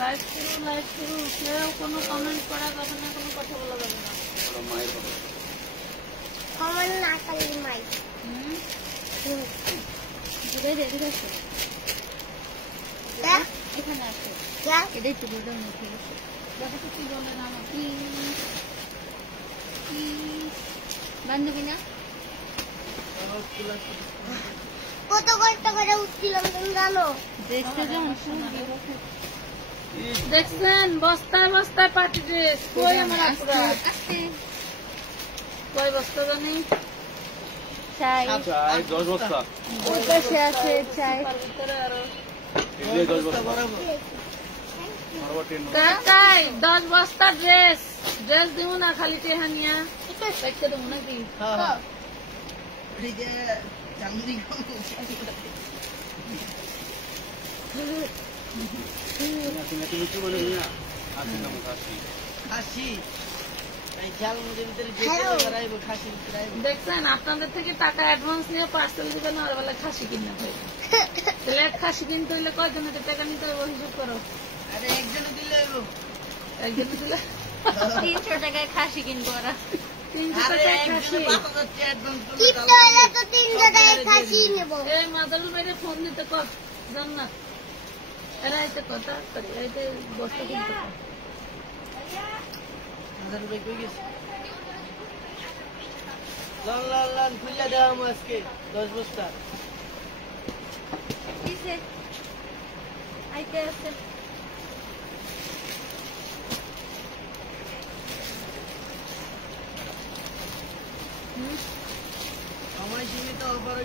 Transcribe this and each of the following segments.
Live শুরু কেউ কোনো কমেন্ট করা যাবে না, কোনো কথা বলা যাবে না। মায়ের কথা কমেন্ট না করলে মাই ঘুরে রেডি আছে এখানে আছে এটাই তো বলতে মুখে গেছে। দেখো তো কি বলে না কি বান্ধবী না কত কষ্ট করে উঠছিলাম তুমি জানো? দেখতে যেমন দেখছেন বস্তায় বস্তায় পার্টি ড্রেস কই আমার আপুরা কয় বস্তা জানি চাই 10 বস্তা ওই পাশে আছে চাই আরো 10 বস্তা বরাবর 10 বস্তা ড্রেস দিব না খালি টেহানিয়া দেখতে দেবো নাকি দেখছেন আপনাদের থেকে টাকা অ্যাডভান্স নিয়ে পার্সেল দিবেন আর বেলা খাসি কিনা হয় তাহলে এক খাসি কিনতে হইলে কয়জনের টাকা নিতে হবে হিসাব করো। আরে একজনে দিলে একজনে দিলে 300 টাকায় খাসি কিনবো ওরা 300 টাকায় খাসি কিনতে হলে তো 300 টাকায় খাসি নেব। এই মাদারুল ভাইরে ফোন দিতে কর জান্নাত এরা এসে কথা করে এইতে বস্তা কিনতে মাদারুল ভাই কই গেছে? লন খুলে দাও আজকে 10 বস্তা কিসে আইতে আছে সময় সীমিত অফার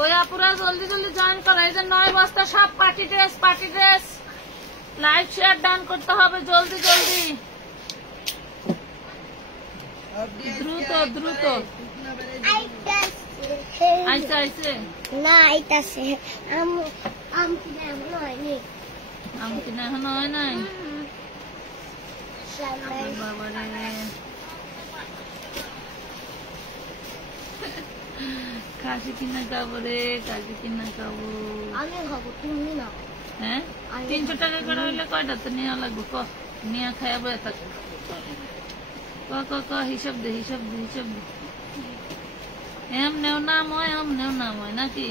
ওই আপুরা জলদি জলদি জয়েন করো। এই যে 9 বস্তা সব party dress live share done করতে হবে জলদি জলদি দ্রুত আইছে না আইতাছে আম কিনা এমন হয়নি আম কিনা এখন হয় নাই বাবারে খাসি কিনা খাবো রে খাসি কিনা খাবো আমি খাবো তুমি না। হ্যাঁ 300 টাকা করে হইলে কয়টা তো নেওয়া লাগবে ক নিয়ে খাইবো থাকবো ক হিসাব দে এম নেও নাম হয় নাকি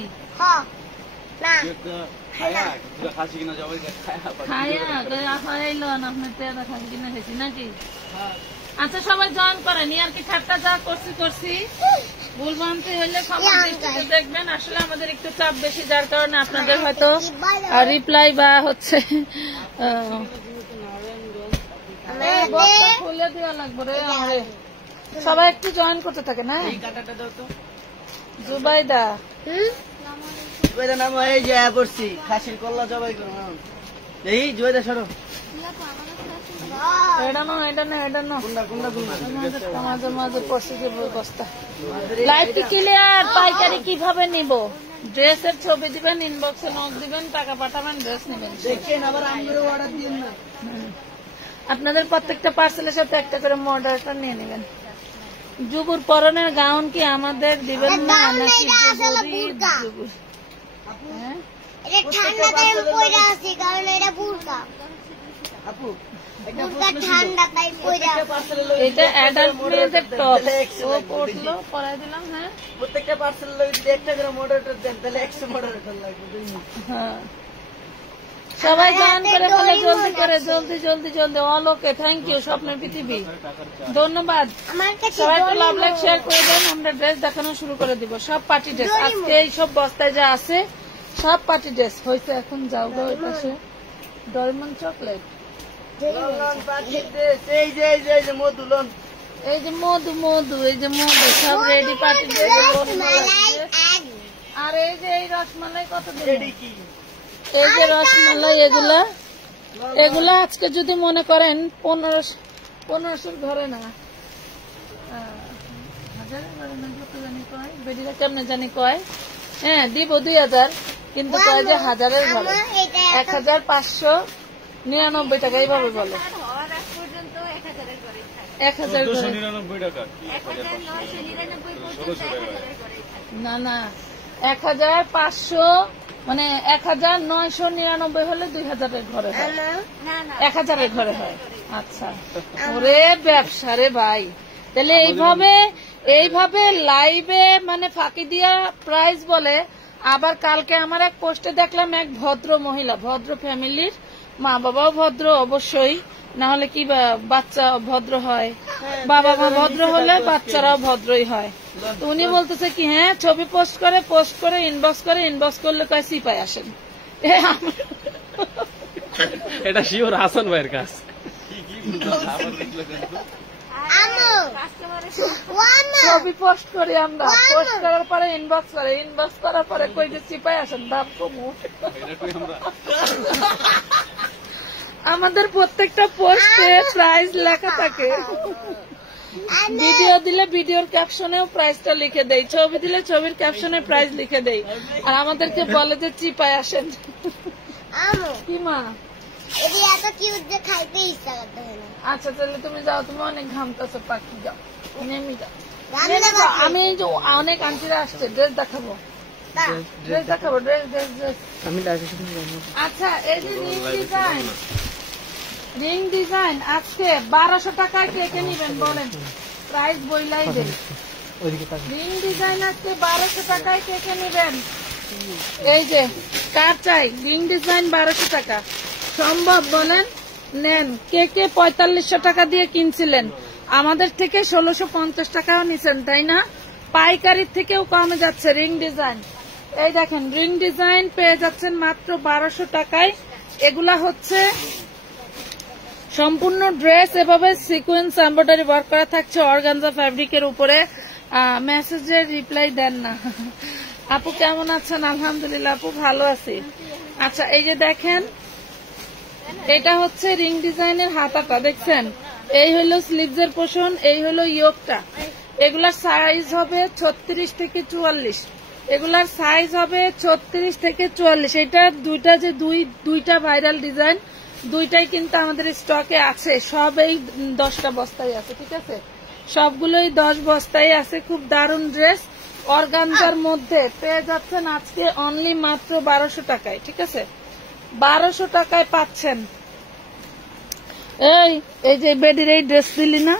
খাসি কিনা যাবে খাইলো আপনার তেরা খাসি কিনা খাইছি নাকি। আচ্ছা সবাই জয়েন করেন আর কি ঠাট্টা যা করছি ভুলভ্রান্তি হইলে খবর দৃষ্টিতে দেখবেন। আসলে আমাদের একটু চাপ বেশি যার কারণে আপনাদের হয়তো রিপ্লাই বা হচ্ছে খুলে দেওয়া লাগবে রে আমারে সবাই একটু জয়েন করতে থাকে না। জুবাইদা নাম এই যে পড়ছি খাসির কল্লা জবাই করো এই জুবাইদা সরো লাইভটি ক্লিয়ার। পাইকারি কিভাবে নিব? ড্রেসের ছবি দিবেন, ইনবক্সে নক দিবেন, টাকা পাঠাবেন, ড্রেস নেবেন। আপনাদের প্রত্যেকটা পার্সেলের সাথে একটা করে মডারেটর নিয়ে নেবেন। যুবুর পরনের গাউন কি আমাদের দিবেন না নাকি যুবুর? এটা অ্যাডাল্ট মেয়েদের টপ ও পড়লো পরাই দিলাম। হ্যাঁ প্রত্যেকটা পার্সেল একটা করে মডারেটর দেন তাহলে 100 মডারেটর লাগবে। হ্যাঁ সবাই জয়েন করে ফেলে জলদি অল ওকে থ্যাংক ইউ স্বপ্নের পৃথিবী ধন্যবাদ। সবাই একটু লাভ লাইক শেয়ার করে দেন। আমরা ড্রেস দেখানো শুরু করে দিব সব পার্টি ড্রেস আজকে এই সব বস্তায় যা আছে সব পার্টি ড্রেস হয়েছে। এখন যাও গো ওই পাশে ডয়মন্ড চকলেট এই যে মধু সব রেডি পার্টি ড্রেস। আর এই যে এই রসমালাই কত এই যে রসমালাই এগুলা আজকে যদি মনে করেন 1500 ঘরে না 1000 ঘরে না যত জানি কয় বেডিরা কেমনে জানি কয়। হ্যাঁ দিব 2000 কিন্তু কয় যে 1000-এর ঘরে 1599 টাকা এইভাবে বলে 1000 1299 টাকা 1999 পর্যন্ত 1000 না না 1500 মানে 1999 হলে 2000-এর ঘরে হয়, 1000-এর ঘরে হয়। আচ্ছা ওরে ব্যবসা রে ভাই, তাহলে এইভাবে লাইভে মানে ফাঁকি দিয়া প্রাইস বলে। আবার কালকে আমার এক পোস্টে দেখলাম এক ভদ্র মহিলা, ভদ্র ফ্যামিলির, মা বাবাও ভদ্র অবশ্যই, না হলে কি বাচ্চা ভদ্র হয়, বাবা মা ভদ্র হলে বাচ্চারাও ভদ্রই হয়। তো উনি বলতেছে কি হ্যাঁ ছবি পোস্ট করে ইনবক্স করলে কয় সিপাই আসেন। এটা শিওর হাসান ভাইয়ের কাজ। ছবি পোস্ট করি আমরা, পোস্ট করার পরে ইনবক্স করার পরে কই যে সিপাই আসেন দাম কমু। আমাদের প্রত্যেকটা পোস্টে প্রাইস লেখা থাকে, ভিডিও দিলে ভিডিওর ক্যাপশনেও প্রাইসটা লিখে দেই, ছবি দিলে ছবির ক্যাপশনে প্রাইস লিখে দেই, আর আমাদেরকে বলে যে চিপাই আসেন। কি মা আচ্ছা তাহলে তুমি যাও, তুমি অনেক ঘামতেছো, পাখি যাও নেমে যাও। আমি এই যে অনেক আন্টিরা আসছে, ড্রেস দেখাবো ড্রেস। আচ্ছা এই যে রিং ডিজাইন আজকে 1200 টাকায় কে কে নিবেন বলেন, প্রাইস বইলাই দেন। রিং ডিজাইন আজকে 1200 টাকায় কে কে নিবেন? এই যে কার চাই রিং ডিজাইন 1200 টাকা সম্ভব বলেন, নেন। কে কে 4500 টাকা দিয়ে কিনছিলেন, আমাদের থেকে 1650 টাকাও নিছেন তাই না? পাইকারির থেকেও কমে যাচ্ছে রিং ডিজাইন। এই দেখেন রিং ডিজাইন পেয়ে যাচ্ছেন মাত্র 1200 টাকায়। এগুলা হচ্ছে সম্পূর্ণ ড্রেস, এভাবে সিকোয়েন্স এমব্রয়ডারি ওয়ার্ক করা থাকছে অর্গানজা ফ্যাব্রিকের উপরে। মেসেজের রিপ্লাই দেন না। আপু কেমন আছেন? আলহামদুলিল্লাহ আপু ভালো আছি। আচ্ছা এই যে দেখেন এটা হচ্ছে রিং ডিজাইনের হাতাটা, দেখছেন? এই হলো স্লিভস এর পোর্শন, এই হলো ইয়োকটা। এগুলার সাইজ হবে 36 থেকে 44, এগুলার সাইজ হবে 36 থেকে 44। এটা দুইটা যে দুইটা ভাইরাল ডিজাইন, দুইটাই কিন্তু আমাদের স্টকে আছে, সব এই 10টা বস্তায় আছে, ঠিক আছে? সবগুলোই 10 বস্তায় আছে। খুব দারুণ ড্রেস অর্গানজার মধ্যে পেয়ে যাচ্ছেন আজকে অনলি মাত্র 1200 টাকায়, ঠিক আছে? 1200 টাকায় পাচ্ছেন। এই যে বেডির এই ড্রেস দিলি না,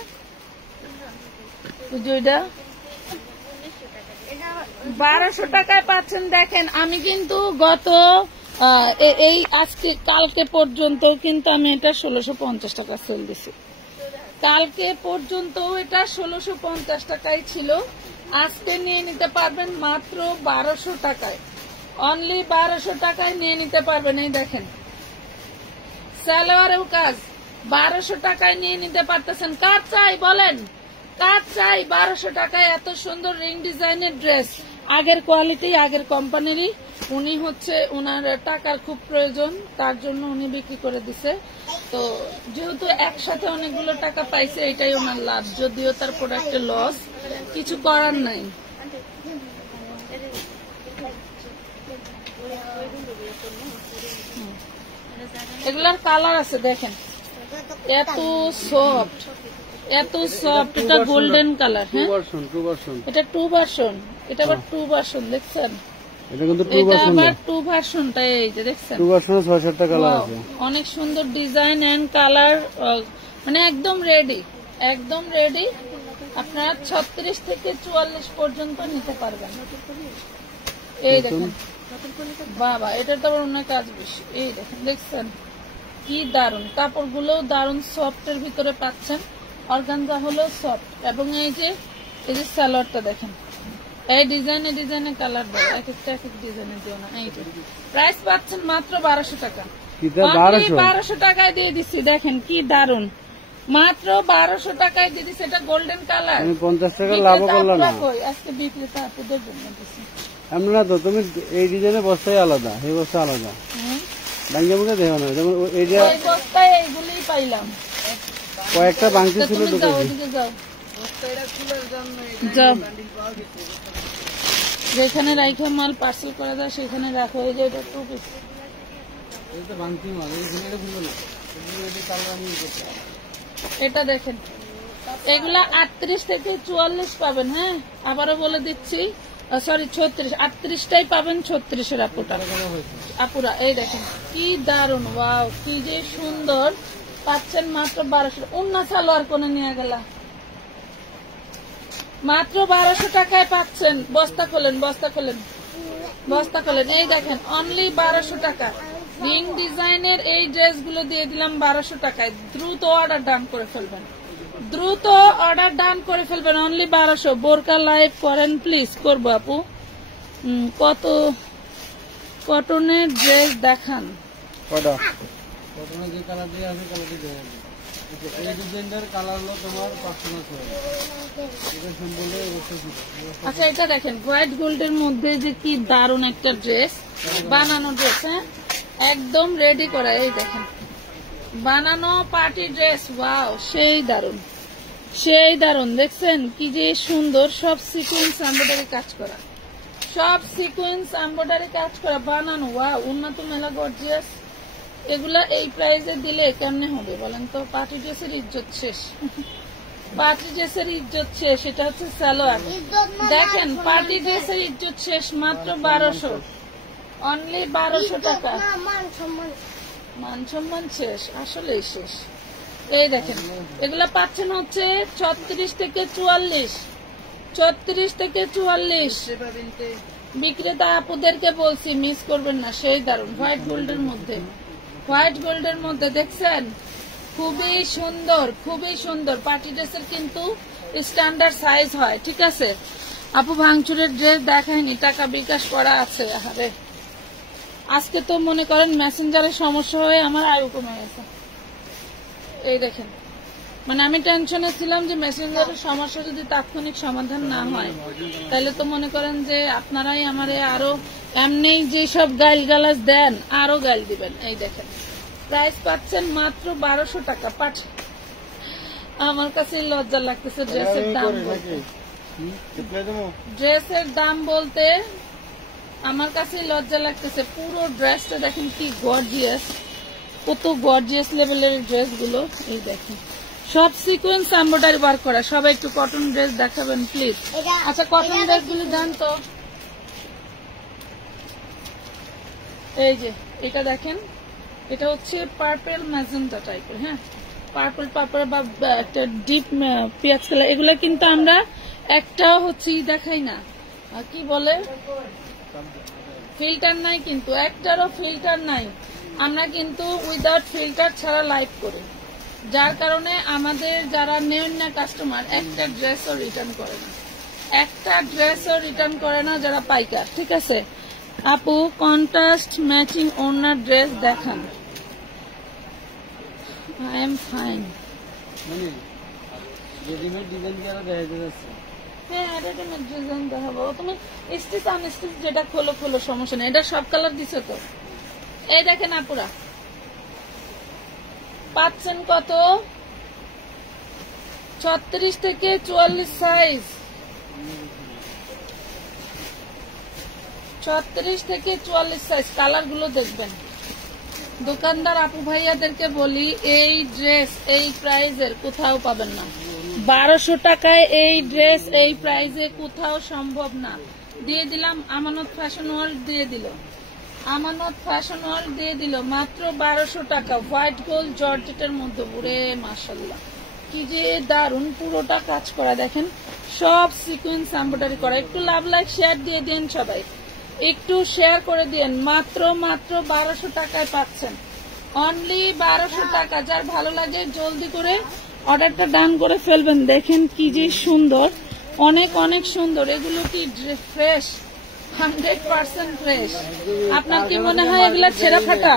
1200 টাকায় পাচ্ছেন। দেখেন আমি কিন্তু গত এই আজকে কালকে পর্যন্ত কিন্তু আমি এটা 1650 টাকা সেল দিছি, কালকে পর্যন্ত এটা 1650 টাকায় ছিল। আজকে নিয়ে নিতে পারবেন মাত্র 1200 টাকায়, অনলি 1200 টাকায় নিয়ে নিতে পারবেন। এই দেখেন সালোয়ারেও কাজ, 1200 টাকায় নিয়ে নিতে পারতেছেন। কার চাই বলেন, কার চাই? 1200 টাকায় এত সুন্দর রিং ডিজাইনের ড্রেস, আগের কোয়ালিটি, আগের কোম্পানিরই। উনি হচ্ছে ওনার টাকার খুব প্রয়োজন, তার জন্য উনি বিক্রি করে দিছে। তো যেহেতু একসাথে অনেকগুলো টাকা পাইছে, এটাই ওনার লাভ, যদিও তার প্রোডাক্টের লস, কিছু করার নাই। এগুলার কালার আছে দেখেন, এত সফট, এত সফট। এটা গোল্ডেন কালার, হ্যাঁ এটা 2 ভার্সন, এটা আবার 2 ভার্সন, দেখছেন? এটা কিন্তু 2 ভার্সন, আবার 2 ভার্সনটা এই যে দেখছেন 2 ভার্সনে 6-7টা কালার আছে। অনেক সুন্দর ডিজাইন এন্ড কালার, মানে একদম রেডি, একদম রেডি। আপনারা 36 থেকে 44 পর্যন্ত নিতে পারবেন। এই দেখেন বাবা, এটার তো আবার অনেক কাজ বেশি। এই দেখেন, দেখছেন কি দারুন, কাপড়গুলো দারুন সফটের ভিতরে পাচ্ছেন। অর্গানজা হলো সফট, এবং এই যে সালোয়ারটা দেখেন, এই ডিজাইনে কালার দেয়, এক একটা এক এক ডিজাইনের দিও না। এই যে প্রাইস পাচ্ছেন মাত্র 1200 টাকা, 1200 টাকায় দিয়ে দিচ্ছি। দেখেন কি দারুন, মাত্র 1200 টাকায় দিয়ে দিচ্ছি। এটা গোল্ডেন কালার, 50 টাকা লাভ করলাম না আজকে বিক্রেতা আপুদের জন্য দিচ্ছি। আমরা তো তুমি এই ডিজাইনের বস্তাই আলাদা, এই বস্তা আলাদা, ভাঙ্গে মুখে দেও না। যেমন এই যে বস্তায় এইগুলোই পাইলাম, কয়েকটা বাংতি ছিল দোকানে, যেখানে রাখো মাল পার্সেল করে দাও সেখানে রাখো। এই যে এটা 2 পিস, এটা দেখেন, এগুলা 38 থেকে 44 পাবেন। হ্যাঁ আবারও বলে দিচ্ছি, সরি 36, 38টাই পাবেন 36-এর আপুরা। এই দেখেন কি দারুন, ওয়াও কি যে সুন্দর, পাচ্ছেন মাত্র 1200। উন্না সালোয়ার কোনে নিয়ে গেলা, মাত্র 1200 টাকায় পাচ্ছেন। বস্তা খোলেন, বস্তা খোলেন, বস্তা খোলেন। এই দেখেন অনলি 1200 টাকা। রিং ডিজাইনের এই ড্রেসগুলো দিয়ে দিলাম 1200 টাকায়। দ্রুত অর্ডার ডান করে ফেলবেন, দ্রুত অর্ডার ডান করে ফেলবেন। অনলি 1200। বোরকা লাইভ করেন প্লিজ। করবো আপু। কত কটনের ড্রেস দেখান। কটনের যে কালার দিয়ে আছে কালারটি দেখা যাবে। এই ডিজাইনটার কালার হলো তোমার 500 টাকা। এটা সিম্পল এর। আচ্ছা এটা দেখেন হোয়াইট গোল্ডের মধ্যে যে কি দারুন একটা ড্রেস, বানানো ড্রেস, হ্যাঁ একদম রেডি করা। এই দেখেন বানানো পার্টি ড্রেস, ওয়াও সেই দারুন, সেই দারুন। দেখছেন কি যে সুন্দর, সব সিকোয়েন্স এমব্রয়ডারি কাজ করা, সব সিকোয়েন্স এমব্রয়ডারি কাজ করা বানানো। ওয়াও উন্নত মেলা গর্জিয়াস। এগুলা এই প্রাইসে দিলে কেমনে হবে বলেন তো? পার্টি ড্রেসের ইজ্জত শেষ, পার্টি ড্রেসের ইজ্জত শেষ। এটা হচ্ছে সালোয়ার। দেখেন পার্টি ড্রেসের ইজ্জত শেষ, মাত্র 1200, অনলি 1200 টাকা। মান সম্মান শেষ, আসলেই শেষ। এই দেখেন এগুলা পাচ্ছেন হচ্ছে 36 থেকে 44, 36 থেকে 44। বিক্রেতা আপুদেরকে বলছি মিস করবেন না, সেই দারুন। হোয়াইট গোল্ডের মধ্যে, হোয়াইট গোল্ডের মধ্যে দেখছেন খুবই সুন্দর, খুবই সুন্দর। পার্টি ড্রেসের কিন্তু স্ট্যান্ডার্ড সাইজ হয়, ঠিক আছে আপু। ভাঙচুরের ড্রেস দেখায়নি, টাকা বিকাশ করা আছে। আরে আজকে তো মনে করেন মেসেঞ্জারের সমস্যা হয়ে আমার আয়ু কমে গেছে। এই দেখেন মানে আমি টেনশনে ছিলাম যে মেসেঞ্জারের সমস্যা যদি তাৎক্ষণিক সমাধান না হয় তাহলে তো মনে করেন যে আপনারাই আমারে আরো এমনি যে সব গাইল গালাজ দেন আরো গাইল দিবেন। এই দেখেন প্রাইস পাচ্ছেন মাত্র 1200 টাকা। আমার কাছে লজ্জা লাগতেছে ড্রেসের দাম বলতে, ড্রেসের দাম বলতে আমার কাছে লজ্জা লাগতেছে। পুরো ড্রেসটা দেখেন কি গর্জিয়াস, কত গর্জিয়াস লেভেলের ড্রেস গুলো। এই দেখেন সব সিকোয়েন্স এমব্রয়ডারি ওয়ার্ক করা। সবাই একটু কটন ড্রেস দেখাবেন প্লিজ। আচ্ছা কটন ড্রেস গুলো দেন তো। এই যে এটা দেখেন, এটা হচ্ছে পার্পল ম্যাজেন্টা টাইপের, হ্যাঁ পার্পল পার্পল বা একটা ডিপ পেঁয়াজ কালার। এগুলো কিন্তু আমরা একটাও হচ্ছে দেখাই না, কি বলে ফিল্টার নাই, কিন্তু একটারও ফিল্টার নাই। আমরা কিন্তু উইদাউট ফিল্টার ছাড়া লাইভ করি, যার কারণে আমাদের যারা নেন না কাস্টমার একটা ড্রেসও রিটার্ন করে না, একটা ড্রেসও রিটার্ন করে না যারা পাইকার, ঠিক আছে। আপু কন্ট্রাস্ট ম্যাচিং ওনার ড্রেস দেখান। I am fine. Readymade design যারা দেখা যাচ্ছে, হ্যাঁ রেডিমেড ডিজাইন দেখাবো। তুমি স্টিচ আনস্টিচ যেটা খোলো খোলো, সমস্যা নেই। এটা সব কালার দিছে তো। এই দেখেন আপুরা পাচ্ছেন কত, 36 থেকে 44 সাইজ, 36 থেকে 44 সাইজ। কালার গুলো দেখবেন। দোকানদার আপু ভাইয়াদেরকে বলি এই ড্রেস এই প্রাইজের কোথাও পাবেন না। 1200 টাকায় এই ড্রেস এই প্রাইজে কোথাও সম্ভব না। দিয়ে দিলাম আমানত ফ্যাশন ওয়ার্ল্ড দিয়ে দিল, আমানত ফ্যাশন ওয়ার্ল্ড দিয়ে দিল মাত্র 1200 টাকা। হোয়াইট গোল্ড জর্জেটের মধ্যে পুরে মাশাআল্লাহ কি যে দারুন, পুরোটা কাজ করা দেখেন, সব সিকোয়েন্স এমব্রয়ডারি করা। একটু লাভ লাইক শেয়ার দিয়ে দেন সবাই, একটু শেয়ার করে দিন। মাত্র মাত্র 1200 টাকায় পাচ্ছেন, অনলি 1200 টাকা। যার ভালো লাগে জলদি করে অর্ডারটা ডান করে ফেলবেন। দেখেন কি যে সুন্দর, অনেক অনেক সুন্দর। এগুলো কি ফ্রেশ, 100% ফ্রেশ। আপনার কি মনে হয় এগুলা ছেঁড়া ফাটা?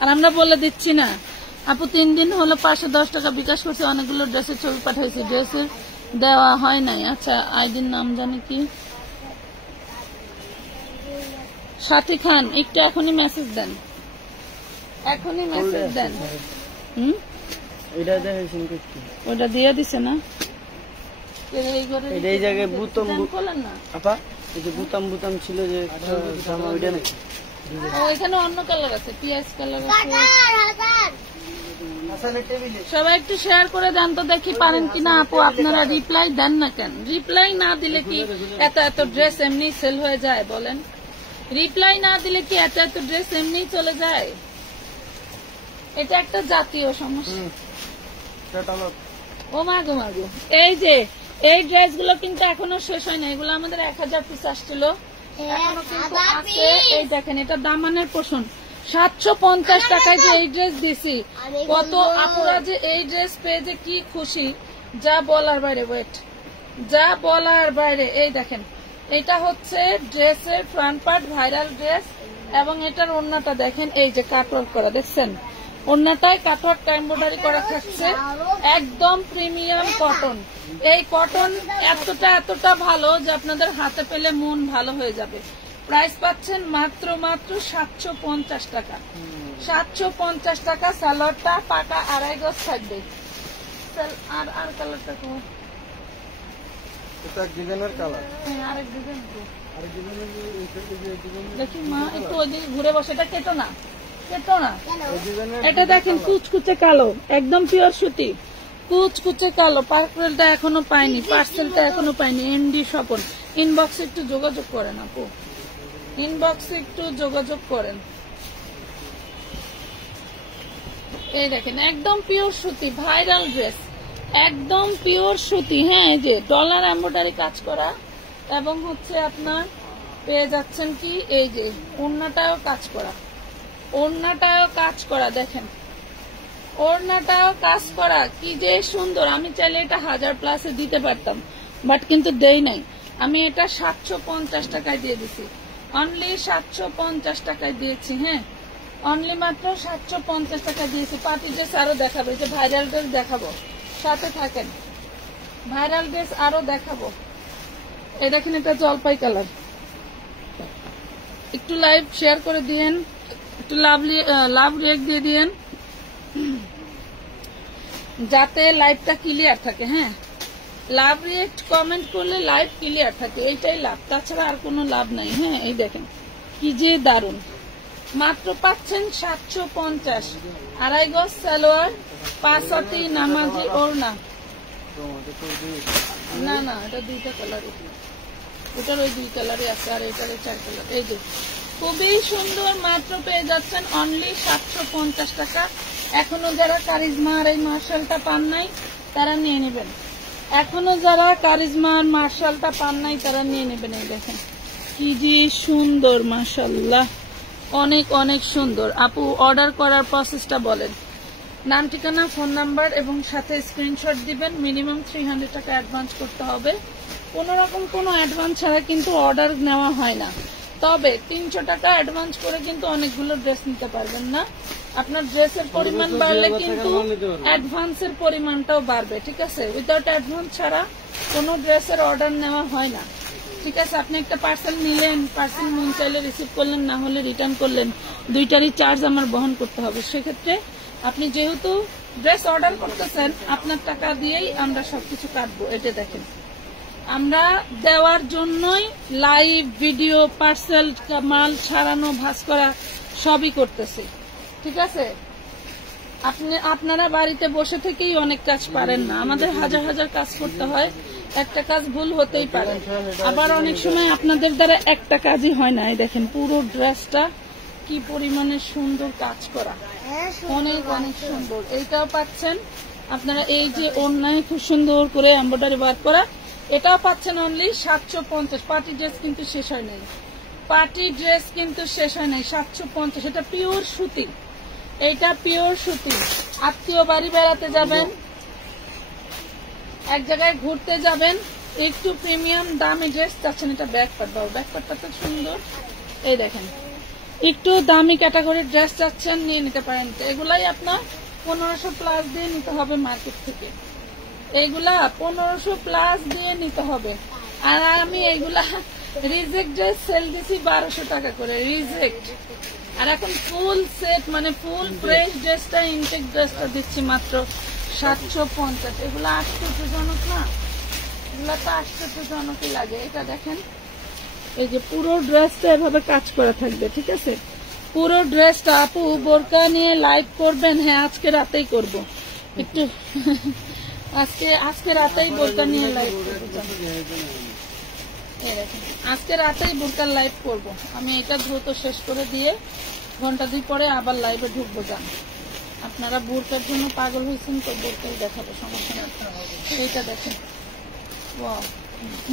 আর আমরা বলে দিচ্ছি না। আপু 3 দিন হলো 510 টাকা বিকাশ করছে, অনেকগুলো ড্রেসের ছবি পাঠাইছি, ড্রেসের দেওয়া হয় নাই। আচ্ছা আইডির নাম জানি কি, সাথী খান। একটু এখনই মেসেজ দেন, এখনই মেসেজ দেন। ওটা দিয়ে দিছে না, এই জায়গায় বুতাম খোলেন না আপা, এই যে বুতাম বুতাম ছিল যে জামা, ওইটা নাকি এখানে অন্য কালার আছে, পিয়াজ কালার আছে। সবাই একটু শেয়ার করে দেন তো দেখি পারেন কিনা আপু। আপনারা রিপ্লাই দেন না কেন? রিপ্লাই না দিলে কি এত এত ড্রেস এমনি সেল হয়ে যায় বলেন? রিপ্লাই না দিলে কি এত এত ড্রেস এমনি চলে যায়? এটা একটা জাতীয় সমস্যা। ও মাগো মাগো, এই যে এই ড্রেসগুলো কিন্তু এখনো শেষ হয় না। এগুলো আমাদের 1000 পিস আসছিল, এখনো কিন্তু আছে। এই দেখেন, এটা দামানের পোষণ। 750 টাকায় যে এই ড্রেস দিছি, কত আপুরা যে এই ড্রেস পেয়ে যে কি খুশি, যা বলার বাইরে। ওয়েট, যা বলার বাইরে। এই দেখেন, এটা হচ্ছে ড্রেসের ফ্রন্ট পার্ট, ভাইরাল ড্রেস, এবং এটার ওড়নাটা দেখেন, এই যে কাটওয়ার্ক করা, দেখছেন? ওড়নাটায় কাটওয়ার্ক এমব্রয়ডারি করা থাকছে, একদম প্রিমিয়াম কটন। এই কটন এতটা ভালো যে আপনাদের হাতে পেলে মন ভালো হয়ে যাবে। প্রাইস পাচ্ছেন মাত্র 750 টাকা। 750 টাকা। সালোয়ারটা পাকা 2.5 গজ থাকবে। আর কালারটা কোন? এটা ডিজাইনার কালার। হ্যাঁ, আরেক ডিজাইন দেখি মা, একটু ওইদিকে ঘুরে বসে। এটা কেটো না, কেটো না। এটা দেখেন, কুচকুচে কালো, একদম পিওর সুতি, কুচকুচে কালো। পার্সেলটা এখনো পাইনি, পার্সেলটা এখনো পাইনি। এমডি স্বপন, ইনবক্সে একটু যোগাযোগ করেন আপু, ইনবক্সে একটু যোগাযোগ করেন। এই দেখেন, একদম পিওর সুতি, ভাইরাল ড্রেস, একদম পিওর সুতি। হ্যাঁ, এই যে ডলার এমব্রয়ডারি কাজ করা, এবং হচ্ছে আপনার পেয়ে যাচ্ছেন কি, এই যে ওড়নাটাও কাজ করা, ওড়নাটাও কাজ করা। দেখেন, ওড়নাটাও কাজ করা, কি যে সুন্দর। আমি চাইলে এটা 1000+ দিতে পারতাম, বাট কিন্তু দেই নাই। আমি এটা 750 টাকায় দিয়ে দিছি, অনলি 750 টাকায় দিয়েছি। হ্যাঁ, অনলি মাত্র 750 টাকা দিয়েছি। পার্টি ড্রেস আরো দেখাবো, যে ভাইরাল ড্রেস দেখাবো, সাথে থাকেন। ভাইরাল ড্রেস আরো দেখাবো। এই দেখেন, এটা জলপাই কালার। একটু লাইভ শেয়ার করে দিয়েন, একটু লাভ রিয়েক্ট দিয়ে দিয়েন, যাতে লাইভটা ক্লিয়ার থাকে। হ্যাঁ, লাভ রিয়েক্ট কমেন্ট করলে লাইভ ক্লিয়ার থাকে, এইটাই লাভ, তাছাড়া আর কোনো লাভ নাই। হ্যাঁ, এই দেখেন কি যে দারুন। মাত্র পাচ্ছেন 750। 2.5 গজ সালোয়ার, 5 হাতি নামাজি ওড়না। না না, এটা 2টা কালার, ওটার ওই 2 কালারই আছে, আর এটার 4 কালার। এই যে খুবই সুন্দর, মাত্র পেয়ে যাচ্ছেন অনলি 750 টাকা। এখনো যারা কারিজমার এই মার্শালটা পান নাই তারা নিয়ে নেবেন, এখনো যারা কারিজমার মার্শালটা পান নাই তারা নিয়ে নেবেন। এই দেখেন কি যে সুন্দর, মাশাআল্লাহ, অনেক অনেক সুন্দর। আপু, অর্ডার করার প্রসেসটা বলেন। নাম, ঠিকানা, ফোন নাম্বার এবং সাথে স্ক্রিনশট দিবেন। মিনিমাম 300 টাকা অ্যাডভান্স করতে হবে। কোন রকম কোনো অ্যাডভান্স ছাড়া কিন্তু অর্ডার নেওয়া হয় না। তবে 300 টাকা অ্যাডভান্স করে কিন্তু অনেকগুলো ড্রেস নিতে পারবেন না। আপনার ড্রেসের পরিমাণ বাড়লে কিন্তু অ্যাডভান্সের পরিমাণটাও বাড়বে। ঠিক আছে, উইদাউট অ্যাডভান্স ছাড়া কোনো ড্রেসের অর্ডার নেওয়া হয় না। ঠিক আছে, আপনি একটা পার্সেল নিলেন, পার্সেল মন চাইলে রিসিভ করলেন, না হলে রিটার্ন করলেন, দুইটারই চার্জ আমার বহন করতে হবে। সেক্ষেত্রে আপনি যেহেতু ড্রেস অর্ডার করতেছেন, আপনার টাকা দিয়েই আমরা সবকিছু কাটবো। এটা দেখেন, আমরা দেওয়ার জন্যই লাইভ ভিডিও, পার্সেল, মাল ছাড়ানো, ভাঁজ করা সবই করতেছি। ঠিক আছে, আপনারা বাড়িতে বসে থেকেই অনেক কাজ পারেন না, আমাদের হাজার হাজার কাজ করতে হয়, একটা কাজ ভুল হতেই পারে। আবার অনেক সময় আপনাদের দ্বারা একটা কাজই হয় না। এই দেখেন পুরো ড্রেসটা কি পরিমাণে সুন্দর কাজ করা, অনেক অনেক সুন্দর। এইটাও পাচ্ছেন আপনারা, এই যে ওড়নায় খুব সুন্দর করে এমব্রয়ডারি ওয়ার্ক করা, এটাও পাচ্ছেন অনলি 750। পার্টি ড্রেস কিন্তু শেষ হয় নাই, পার্টি ড্রেস কিন্তু শেষ হয় নাই। 750, এটা পিওর সুতি, এইটা পিওর সুতি। আত্মীয় বাড়ি বেড়াতে যাবেন, এক জায়গায় ঘুরতে যাবেন, একটু প্রিমিয়াম দামি ড্রেস চাচ্ছেন, এটা ব্যাকপার্ট দাও, ব্যাকপার্টটা তো সুন্দর। এই দেখেন, একটু দামি ক্যাটাগরির ড্রেস চাচ্ছেন, নিয়ে নিতে পারেন। এগুলাই আপনার 1500+ দিয়ে নিতে হবে মার্কেট থেকে, এইগুলা 1500+ দিয়ে নিতে হবে। আর আমি এইগুলা রিজেক্ট ড্রেস সেল দিছি 1200 টাকা করে, রিজেক্ট। আর এখন ফুল সেট মানে ফুল ফ্রেশ ড্রেসটা, ইনটেক ড্রেসটা দিচ্ছি মাত্র 750। এগুলো আশ্চর্যজনক না, এগুলো তো আশ্চর্যজনকই লাগে। এটা দেখেন, এই যে পুরো ড্রেসটা এভাবে কাজ করা থাকবে। ঠিক আছে, পুরো ড্রেসটা আপু বোরকা নিয়ে লাইভ করবেন? হ্যাঁ, আজকে রাতেই করব। একটু আজকে রাতেই বোরকা নিয়ে লাইভ করবো। আজকে রাতেই বোরকার লাইভ করব। আমি এটা দ্রুত শেষ করে দিয়ে ঘন্টা 2 পরে আবার লাইভে ঢুকবো। যান, আপনারা বোরকার জন্য পাগল হয়েছেন তো বোরকাই দেখাবো, সমস্যা নেই। এইটা দেখেন,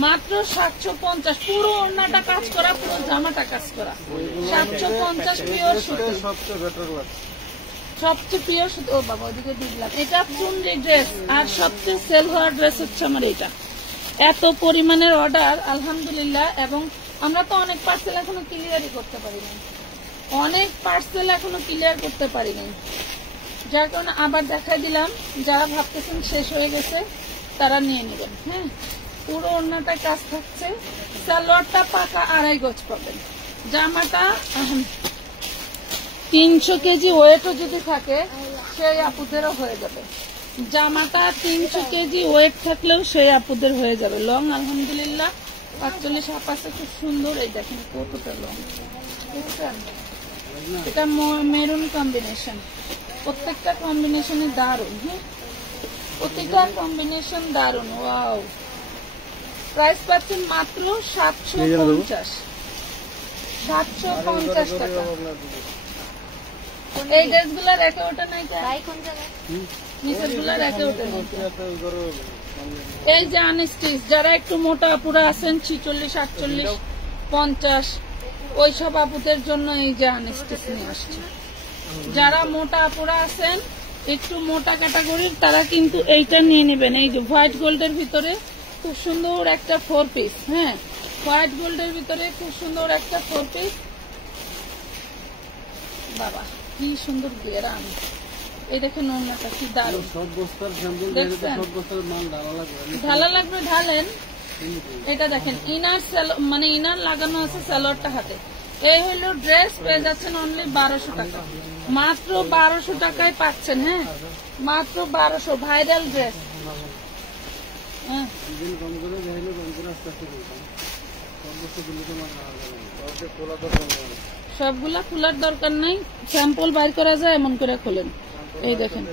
মাত্র 750, পুরো ওড়নাটা কাজ করা, পুরো জামাটা কাজ করা, 750 পিওর সুতি, সবচেয়ে পিওর সুতি। ও বাবা, ওদিকে দিলাম। এটা চুনরি ড্রেস, আর সবচেয়ে সেল হওয়া ড্রেস হচ্ছে আমার এটা। এত পরিমাণের অর্ডার আলহামদুলিল্লাহ, এবং আমরা তো অনেক পার্সেল এখনো ক্লিয়ারই করতে পারি নাই, যার কারণে আবার দেখাই দিলাম। যারা ভাবতেছেন শেষ হয়ে গেছে তারা নিয়ে নেবেন। হ্যাঁ, পুরো ওড়নাটা কাজ থাকছে, সালোয়ারটা পাকা 2.5 গজ পাবেন। জামাটা 300 কেজি ওয়েটও যদি থাকে সেই আপুদেরও হয়ে যাবে। জামাটা 300 কেজি ওয়েট থাকলেও সেই আপুদের হয়ে যাবে। লং আলহামদুলিল্লাহ 45-50 খুব সুন্দর। এই দেখেন কতটা লং, দেখছেন? এটা মেরুন কম্বিনেশন, প্রত্যেকটা কম্বিনেশনে দারুন। হ্যাঁ, প্রতিটা কম্বিনেশন দারুন। ওয়াও, প্রাইস পাচ্ছেন মাত্র 750 টাকা। এই ড্রেসগুলোর একে ওটা নাই, নিচের গুলার একে ওটা নাই। এই যে আনস্টিচ, যারা একটু মোটা আপুরা আছেন 46, 48, 50, ওইসব আপুদের জন্য এই যে আনস্টিচ নিয়ে আসছে। যারা মোটা আপুরা আছেন একটু মোটা ক্যাটাগরির, তারা কিন্তু এইটা নিয়ে নেবেন। এই যে হোয়াইট গোল্ডের ভিতরে খুব সুন্দর একটা 4 পিস। হ্যাঁ, হোয়াইট গোল্ডের ভিতরে খুব সুন্দর একটা 4 পিস। বাবা কি সুন্দর গেরান। এই দেখেন ওড়নাটা কি দারুণ, দেখছেন? ঢালা লাগবে, ঢালেন। এটা দেখেন ইনার মানে ইনার লাগানো আছে, সালোয়ারটা হাতে। এই হইল ড্রেস, পেয়ে যাচ্ছেন অনলি 1200 টাকা। মাত্র 1200 টাকায় পাচ্ছেন। হ্যাঁ, মাত্র 1200, ভাইরাল ড্রেস। সবগুলা খোলার দরকার নাই, স্যাম্পল বাইর করা যায় এমন করে খোলেন। এই দেখেন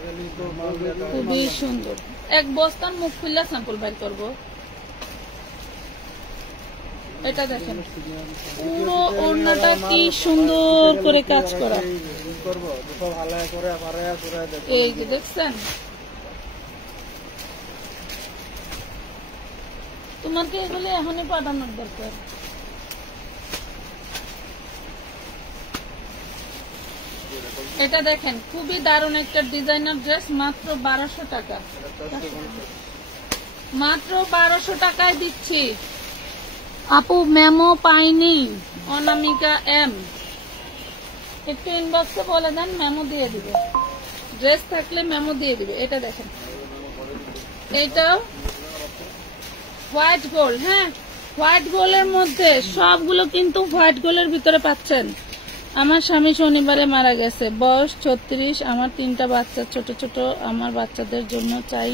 খুবই সুন্দর। এক বস্তার মুখ খুললে স্যাম্পল বাইর করবো। এটা দেখেন পুরো ওড়নাটা কি সুন্দর করে কাজ করা। এই যে দেখছেন, তোমাকে এগুলো এখনই পাঠানোর দরকার। এটা দেখেন খুবই দারুণ একটা ডিজাইনার ড্রেস, মাত্র 1200 টাকা। মাত্র 1200 টাকায় দিচ্ছি। আপু মেমো পাইনি, অনামিকা এম, একটু ইনবক্সে বলে দেন, মেমো দিয়ে দিবে। ড্রেস থাকলে মেমো দিয়ে দিবে। এটা দেখেন, এটাও হোয়াইট গোল্ড। হ্যাঁ, হোয়াইট গোল্ডের মধ্যে সবগুলো কিন্তু হোয়াইট গোল্ডের ভিতরে পাচ্ছেন। আমার স্বামী শনিবারে মারা গেছে, বয়স 36, আমার 3টা বাচ্চা ছোট ছোট। আমার বাচ্চাদের জন্য চাই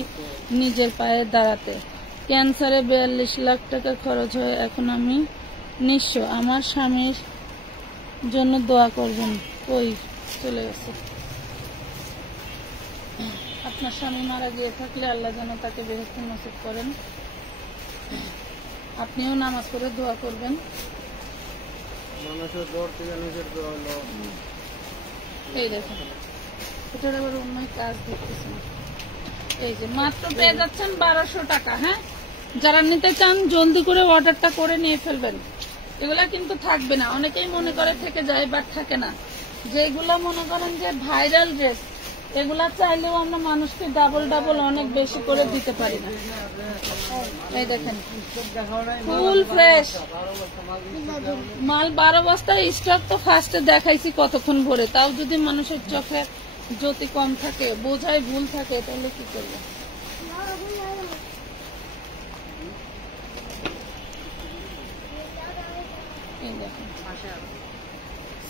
নিজের পায়ে দাঁড়াতে। ক্যান্সারে 42 লাখ টাকা খরচ হয়, এখন আমি নিঃস্ব। আমার স্বামীর জন্য দোয়া করবেন। কই চলে গেছে? আপনার স্বামী মারা গিয়ে থাকলে আল্লাহ যেন তাকে বেহেশত নসিব করেন। আপনিও নামাজ পড়ে দোয়া করবেন। এই দেখুন, এটার আবার অন্য কাজ দেখতেছেন। এই যে মাত্র পেয়ে যাচ্ছেন 1200 টাকা। হ্যাঁ, যারা নিতে চান জলদি করে অর্ডারটা করে নিয়ে ফেলবেন। এগুলা কিন্তু থাকবে না, অনেকেই মনে করে থেকে যায়, বাট থাকে না। যেগুলা মনে করেন যে ভাইরাল ড্রেস, এগুলা চাইলেও আমরা মানুষকে ডাবল অনেক বেশি করে দিতে পারি না। এই দেখেন ফুল ফ্রেশ মাল, 12 বস্তা স্টক। তো ফার্স্টে দেখাইছি কতক্ষণ ভরে, তাও যদি মানুষের চোখে জ্যোতি কম থাকে, বোঝায় ভুল থাকে, তাহলে কি করবো?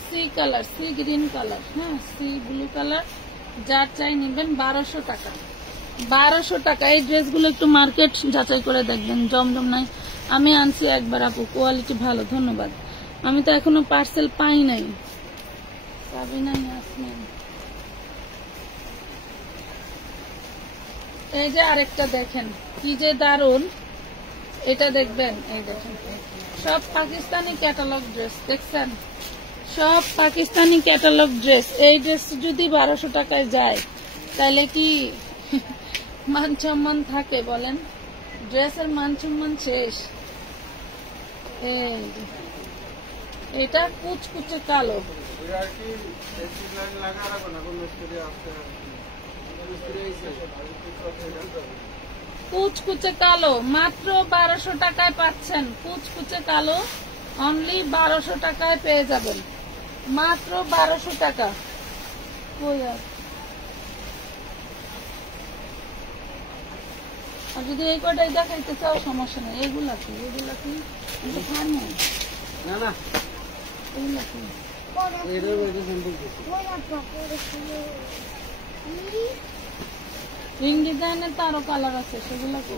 Sea colour, sea green colour, হ্যাঁ সি ব্লু কালার, যার চাই নিবেন। 1200 টাকা, 1200 টাকা। এই ড্রেসগুলো একটু মার্কেট যাচাই করে দেখবেন, জমজম নাই। আমি আনছি একবার আপু, কোয়ালিটি ভালো, ধন্যবাদ। আমি তো এখনো পার্সেল পাই নাই। সাবিনা ইয়াসমিন। এই যে আরেকটা দেখেন কি যে দারুন, এটা দেখবেন। এই দেখেন সব পাকিস্তানি ক্যাটালগ ড্রেস, দেখছেন সব পাকিস্তানি ক্যাটালগ ড্রেস। এই ড্রেস যদি 1200 টাকায় যায় তাহলে কি মান সম্মান থাকে বলেন? ড্রেসের মান সম্মান শেষ। এই এটা কুচকুচে কালো, কুচকুচে কালো মাত্র 1200 টাকায় পাচ্ছেন। কুচকুচে কালো অনলি 1200 টাকায় পেয়ে যাবেন, মাত্র 1200 টাকা। আর যদি এই কটাই দেখাইতে চাও সমস্যা নেই। এগুলা কি এগুলা কি না না এগুলা কি রিং ডিজাইনের তো আরো কালার আছে, সেগুলো তো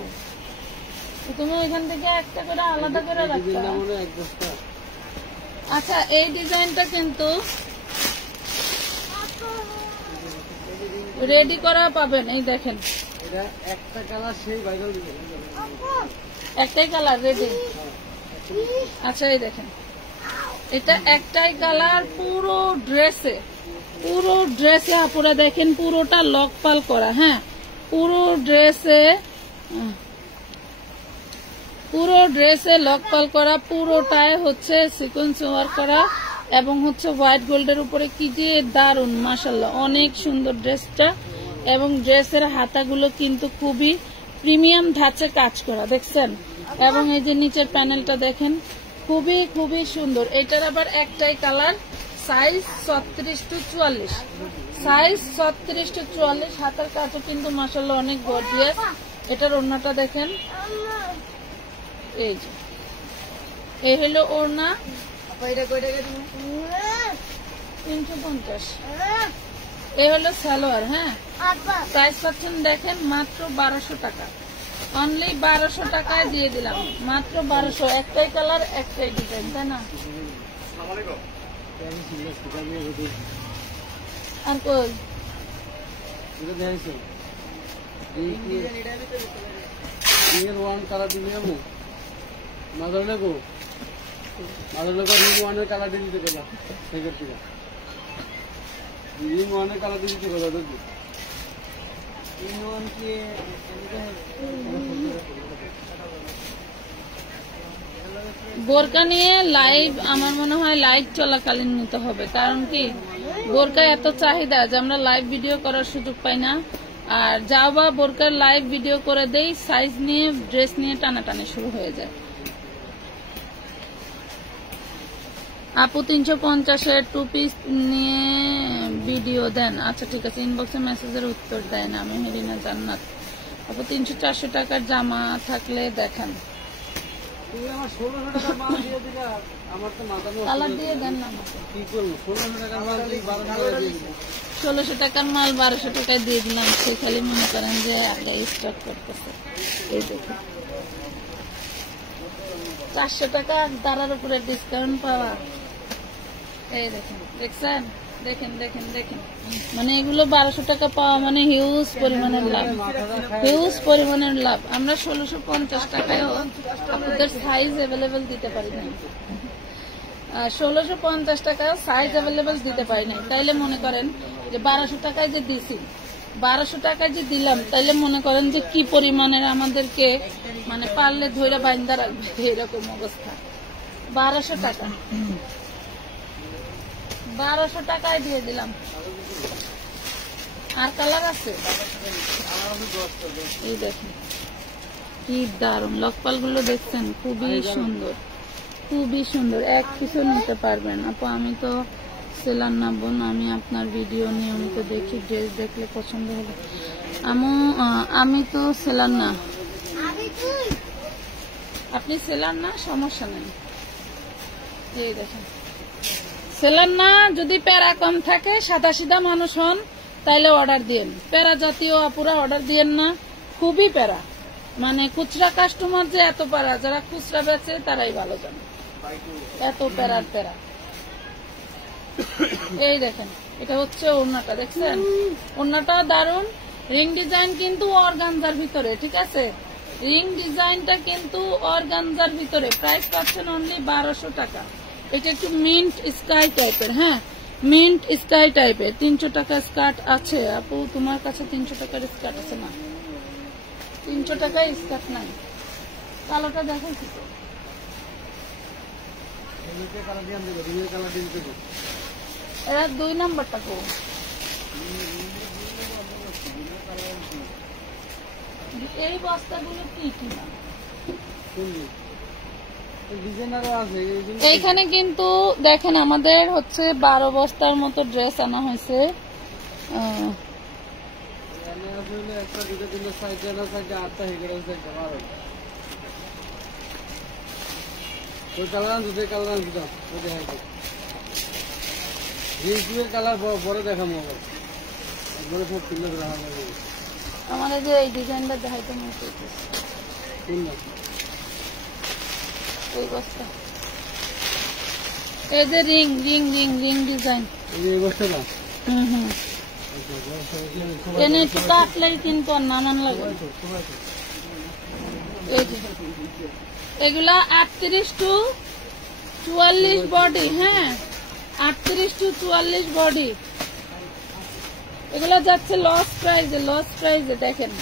তুমি এখান থেকে একটা করে আলাদা করে রাখতে। আচ্ছা এই ডিজাইনটা কিন্তু রেডি করা পাবেন। এই দেখেন একটা কালার সেই ভাইরাল একটাই কালার রেডি। আচ্ছা এই দেখেন এটা একটাই কালার পুরো ড্রেসে, পুরো ড্রেসে আপুরা দেখেন পুরোটা লক পাল করা। হ্যাঁ পুরো ড্রেসে লক পাল করা, পুরোটায় হচ্ছে সিকোয়েন্স ওয়ার্ক করা এবং হচ্ছে হোয়াইট গোল্ডের উপরে কি যে দারুন, মাশাআল্লাহ অনেক সুন্দর ড্রেসটা। এবং ড্রেসের হাতাগুলো কিন্তু খুবই প্রিমিয়াম ধাঁচে কাজ করা, দেখছেন। এবং এই যে নিচের প্যানেলটা দেখেন খুবই খুবই সুন্দর। এটার আবার একটাই colour, size 36 to 44, size 36 to 44। হাতের কাজও কিন্তু মাশাআল্লাহ অনেক গর্জিয়াস। এটার ওড়নাটা দেখেন, এই যে এই হলো ওড়না 350। এই হলো সালোয়ার। হ্যাঁ প্রাইস পাচ্ছেন দেখেন মাত্র 1200 টাকা, অনলি 1200 টাকায় দিয়ে দিলাম, মাত্র 1200। একটাই কালার একটাই ডিজাইন, তাই না? আর কই ওয়ান কালার দিলে যাবো মাদার লেগো ওয়ানের কালার দিয়ে দিতে গেলাম সেক্ষেত্রে ওয়ানের কালার দিয়ে দিতে গেল দেখবো বোরকা নিয়ে লাইভ আমার মনে হয় লাইভ চলাকালীন নিতে হবে, কারণ কি বোরকা এত চাহিদা যে আমরা লাইভ ভিডিও করার সুযোগ পাই না। আর যাও বা বোরকার লাইভ ভিডিও করে দেই, সাইজ নিয়ে ড্রেস নিয়ে টানাটানি শুরু হয়ে যায়। আপু 350-এর 2 পিস নিয়ে ভিডিও দেন। আচ্ছা ঠিক আছে, ইনবক্সে মেসেজের উত্তর দেয় না। আমি মেরিনা জান্নাত। আপু 300-400 টাকার জামা থাকলে দেখান। কালার দিয়ে দেন না আমাকে। 1600 টাকার মাল 1200 টাকায় দিয়ে দিলাম। সে খালি মনে করেন যে আগে স্টক করতেছে। এই দেখুন 400 টাকা তারার উপরে ডিসকাউন্ট পাওয়া। এই দেখেন, দেখছেন, দেখেন দেখেন দেখেন, মানে এগুলো 1200 টাকা পাওয়া মানে হিউজ পরিমাণের লাভ, হিউজ পরিমাণের লাভ। আমরা 1650 টাকায়ও আপনাদের সাইজ অ্যাভেলেবেল দিতে পারি না। 1650 টাকা সাইজ অ্যাভেলেবেল দিতে পারি নাই। তাইলে মনে করেন যে 1200 টাকায় যে দিছি, 1200 টাকায় যে দিলাম, তাইলে মনে করেন যে কি পরিমাণের আমাদেরকে মানে পারলে ধৈর্য বাইন্দা রাখবে, এরকম অবস্থা। 1200 টাকা, 1200 টাকায় দিয়ে দিলাম। আর কালার আছে, এই দেখেন কি দারুন লকপাল গুলো, দেখছেন খুবই সুন্দর, খুবই সুন্দর। এক পিসও নিতে পারবেন। আপু আমি তো সেলার না বোন, আমি আপনার ভিডিও নিয়মিত দেখি, ড্রেস দেখলে পছন্দ হবে। আমি তো সেলার না। আপনি সেলার না, সমস্যা নেই। এই দেখেন সেলার না, যদি প্যারা কম থাকে, সাদা সিধা মানুষ হন, তাইলে অর্ডার দিয়েন। প্যারা জাতীয় আপুরা অর্ডার দিয়েন না, খুবই প্যারা। মানে খুচরা কাস্টমার যে এত প্যারা, যারা খুচরা বেচে তারাই ভালো জানে, এত প্যারার প্যারা। এই দেখেন, এটা হচ্ছে ওড়নাটা, দেখছেন ওড়নাটা দারুন। রিং ডিজাইন কিন্তু অর্গানজার ভিতরে, ঠিক আছে, রিং ডিজাইনটা কিন্তু অর্গানজার ভিতরে। প্রাইস পাচ্ছেন অনলি 1200 টাকা। এটা একটু মিন্ট স্কাই টাইপের, হ্যাঁ মিন্ট স্কাই টাইপের। 300 টাকা স্কার্ট আছে আপু, তোমার কাছে 300 টাকার স্কার্ট আছে না? 300 টাকায় স্কার্ট নাই। কালোটা দেখাইছি তো, এরা 2 নাম্বারটা কো, এই বস্তাগুলো কি কিনা এইখানে কিন্তু দেখেন আমাদের হচ্ছে 12 বস্তার মতো ড্রেস আনা হয়েছে। বড় দেখাবো আমাদের যে এই ডিজাইনটা দেখাইতে মনে করতেছে, এই বস্তা, এই যে ring ring ring ring design, এনে একটু কাটলেই কিন্তু নানান লাগে। এই যে এগুলা 38 টু 44 বডি, হ্যাঁ 38 টু 44 বডি। এগুলা যাচ্ছে লস প্রাইজে, লস প্রাইজে। দেখেন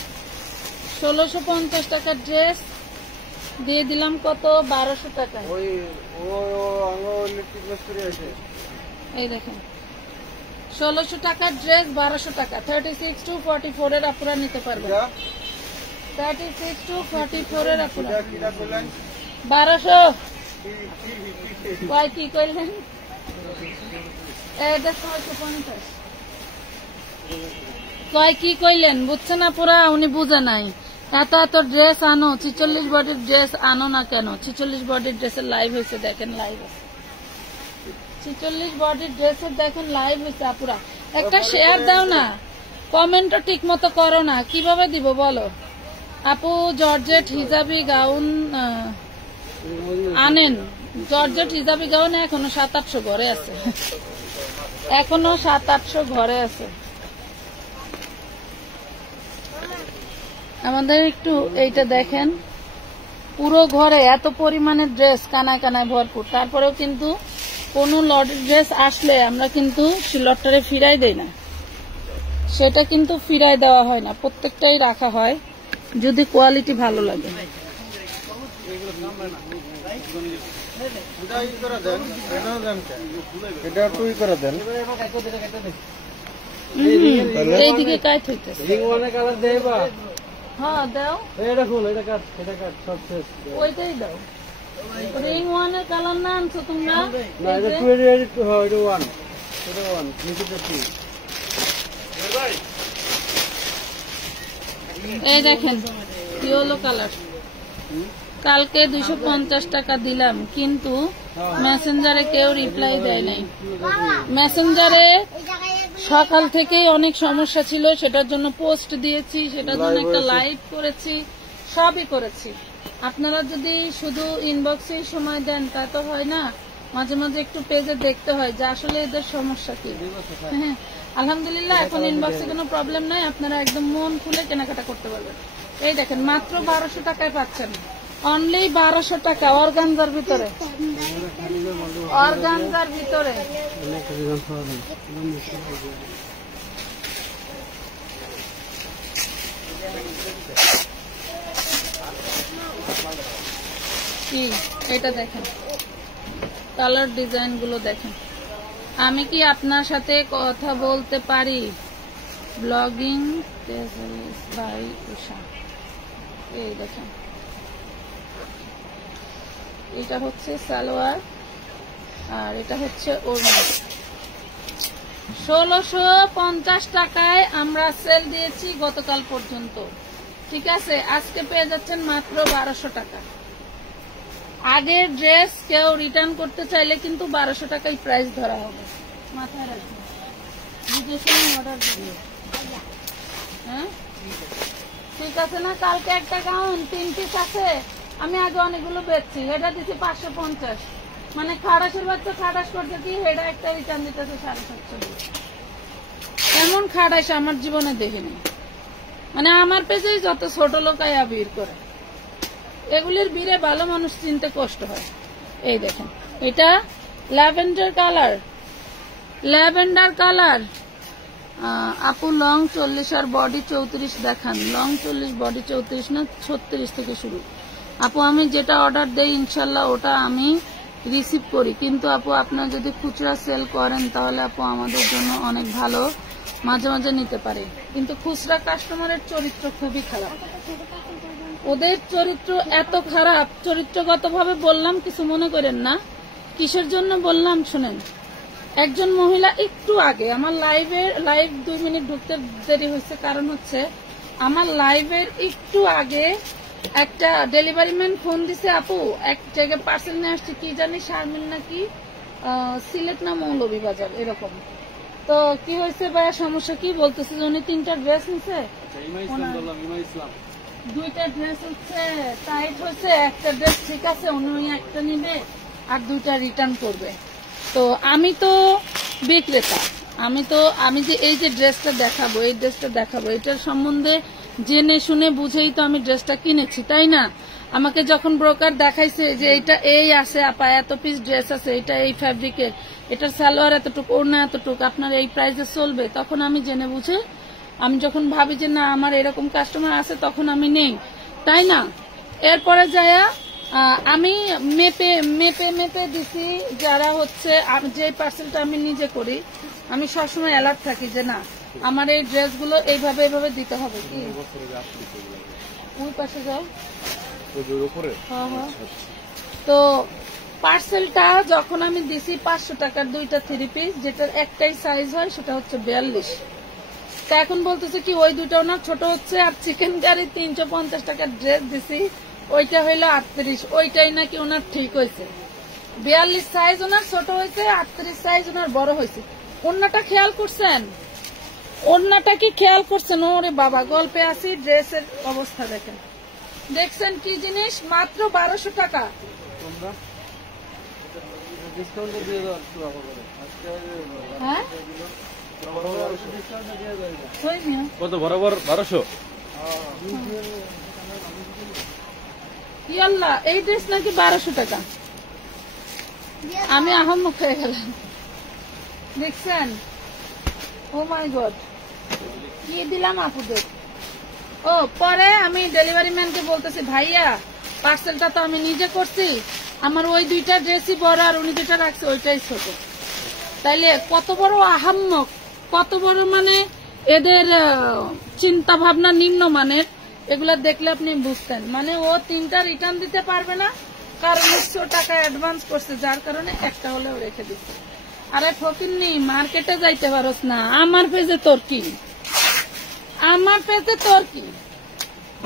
1650 টাকার ড্রেস দিয়ে দিলাম কত, 1200 টাকায়। এই দেখেন 1600 টাকার ড্রেস 1200 টাকা। 36 টু 44 এর আপনারা নিতে পারবেন। 36 টু 44 এর আপনারা 1200 কয় কি কইলেন? এটা 650 কয় কি কইলেন বুঝছে না পুরা, উনি বুঝে নাই। এত এত ড্রেস আনো, 46 বডির ড্রেস আনো না কেন? 46 বডির ড্রেসের লাইভ হয়েছে, দেখেন লাইভ আছে 46 বডির ড্রেসের, দেখেন লাইভ হয়েছে। আপুরা একটা শেয়ার দাও না, কমেন্টও ঠিক মতো করো না, কিভাবে দিব বলো? আপু জর্জেট হিজাবি গাউন আনেন, জর্জেট হিজাবি গাউন এখনো 700-800 ঘরে আছে, এখনো 700-800 ঘরে আছে। আমাদের একটু এইটা দেখেন, পুরো ঘরে এত পরিমাণের ড্রেস, কানায় কানায় ভরপুর। তারপরেও কিন্তু কোনো লটের ড্রেস আসলে আমরা কিন্তু লটটারে ফিরাই দেই না, সেটা কিন্তু ফিরাই দেওয়া হয় না, প্রত্যেকটাই রাখা হয় যদি কোয়ালিটি ভালো লাগে। এইদিকে কাজ হইতেছে, হ্যাঁ দাও, ওইটাই দাও। রিং ওয়ানের কালার না আনছো তোমরা? এই দেখেন ইয়েলো কালার, কালকে 250 টাকা দিলাম কিন্তু মেসেঞ্জারে কেউ রিপ্লাই দেয় নাই। মেসেঞ্জারে সকাল থেকেই অনেক সমস্যা ছিল, সেটার জন্য পোস্ট দিয়েছি, সেটার জন্য একটা লাইভ করেছি, সবই করেছি। আপনারা যদি শুধু ইনবক্সে সময় দেন তা তো হয় না, মাঝে মাঝে একটু পেজে দেখতে হয় যে আসলে এদের সমস্যা কি। হ্যাঁ আলহামদুলিল্লাহ এখন ইনবক্সে কোনো প্রবলেম নাই, আপনারা একদম মন খুলে কেনাকাটা করতে পারবেন। এই দেখেন মাত্র 1200 টাকায় পাচ্ছেন, অনলি 1200 টাকা, অর্গানজার ভিতরে, অর্গানজার ভিতরে। কি এটা দেখেন, কালার ডিজাইন গুলো দেখেন। আমি কি আপনার সাথে কথা বলতে পারি? ব্লগিং বাই উষা। এই দেখেন এটা হচ্ছে সালোয়ার আর এটা হচ্ছে ওড়না। 1650 টাকায় আমরা সেল দিয়েছি গতকাল পর্যন্ত, ঠিক আছে। আজকে পেয়ে যাচ্ছেন মাত্র 1200 টাকা। আগের ড্রেস কেউ রিটার্ন করতে চাইলে কিন্তু 1200 টাকায় প্রাইস ধরা হবে, মাথায় রাখবেন। অর্ডার দিও, হ্যাঁ ঠিক আছে না? কালকে একটা গাউন 3 পিস আছে, আমি আগে অনেকগুলো বেচছি, এটা দিচ্ছি 550, মানে খাটাসের বাচ্চা খাটাস করছে কি, এটা একটা রিটার্ন দিতেছে 750। এমন খাটাস আমার জীবনে দেখিনি। মানে আমার পেজেই যত ছোট লোক আয়া ভিড় করে, এগুলির ভিড়ে ভালো মানুষ চিনতে কষ্ট হয়। এই দেখেন, এটা ল্যাভেন্ডার কালার, ল্যাভেন্ডার কালার। আপু লং 40 আর বডি 34 দেখান। লং 40 বডি 34 না 36 থেকে শুরু। আপু আমি যেটা অর্ডার দেই ইনশাল্লাহ ওটা আমি রিসিভ করি, কিন্তু আপু আপনারা যদি খুচরা সেল করেন তাহলে আপু আমাদের জন্য অনেক ভালো, মাঝে মাঝে নিতে পারে। কিন্তু খুচরা কাস্টমারের চরিত্র খুবই খারাপ, ওদের চরিত্র এত খারাপ। চরিত্রগত ভাবে বললাম, কিছু মনে করেন না। কিসের জন্য বললাম শুনেন। একজন মহিলা একটু আগে আমার লাইভ 2 মিনিট ঢুকতে দেরি হয়েছে, কারণ হচ্ছে আমার লাইভের একটু আগে একটা ডেলিভারি ম্যান ফোন দিছে, আপু এক জায়গায় পার্সেল নিয়ে আসছে, কি জানি শারমিন নাকি সিলেট না মৌলভীবাজার এরকম। তো কি হয়েছে ভাইয়া, সমস্যা কি? বলতেছে যে উনি 3টা ড্রেস নিছে, 2টা ড্রেস হচ্ছে টাইট হয়েছে, একটা ড্রেস ঠিক আছে, উনি একটা নিবে আর 2টা রিটার্ন করবে। তো আমি তো বিক্রেতা, আমি যে এই যে ড্রেসটা দেখাবো, এই ড্রেসটা দেখাবো, এটার সম্বন্ধে জেনে শুনে বুঝেই তো আমি ড্রেসটা কিনেছি, তাই না? আমাকে যখন ব্রোকার দেখাইছে যে এটা এই আছে আপা, এত পিস ড্রেস আছে, এটা এই ফ্যাব্রিকের, এটার সালোয়ার এতটুকু, ওড়না এতটুকু, আপনার এই প্রাইসে চলবে, তখন আমি জেনে বুঝে, আমি যখন ভাবি যে না আমার এরকম কাস্টমার আছে, তখন আমি নেই, তাই না? এরপরে যায়া আমি মেপে মেপে মেপে দিছি। যারা হচ্ছে যে পার্সেলটা আমি নিজে করি, আমি সবসময় অ্যালার্ট থাকি যে না আমার এই ড্রেসগুলো এইভাবে এইভাবে দিতে হবে। কি ওই পাশে যাও, তো পার্সেলটা যখন আমি দিছি 500 টাকার 2টা 3 পিস, যেটার একটাই সাইজ হয় সেটা হচ্ছে 42। তা এখন বলতেছে কি ওই 2টা ওনার ছোট হচ্ছে, আর চিকেন কারি 350 টাকার ড্রেস দিছি, ওইটা হইলো 38, ওইটাই নাকি ওনার ঠিক হয়েছে। 42 সাইজ ওনার ছোট হয়েছে, 38 সাইজ ওনার বড় হয়েছে। ওন্নাটা খেয়াল করছেন? ওন্নাটা কি খেয়াল করছেন? ওরে বাবা, গল্পে আসি, ড্রেসের অবস্থা দেখেন, দেখছেন কি জিনিস? মাত্র 1200 টাকা। হ্যাঁ কত বরাবর 1200? ইয়াল্লা, এই ড্রেস নাকি 1200 টাকা। আমি আহম্মক হয়ে গেলাম, দেখছেন? ও মাই গড, কি দিলাম আপুদের। ও পরে আমি ডেলিভারি ম্যানকে বলতেছি, ভাইয়া পার্সেলটা তো আমি নিজে করছি, আমার ওই 2টা ড্রেসই বড় আর উনি যেটা রাখছে ওইটাই ছোট। তাইলে কত বড় আহাম্মক, কত বড় মানে এদের চিন্তা ভাবনা নিম্নমানের, এগুলা দেখলে আপনি বুঝতেন। মানে ও 3টা রিটার্ন দিতে পারবে না, কারণ 100 টাকা অ্যাডভান্স করছে, যার কারণে একটা হলেও রেখে দিচ্ছে। আরে ফকিন্নি, মার্কেটে যাইতে পারস না, আমার পেজে তোর কি? আমার পেজে তোর কি?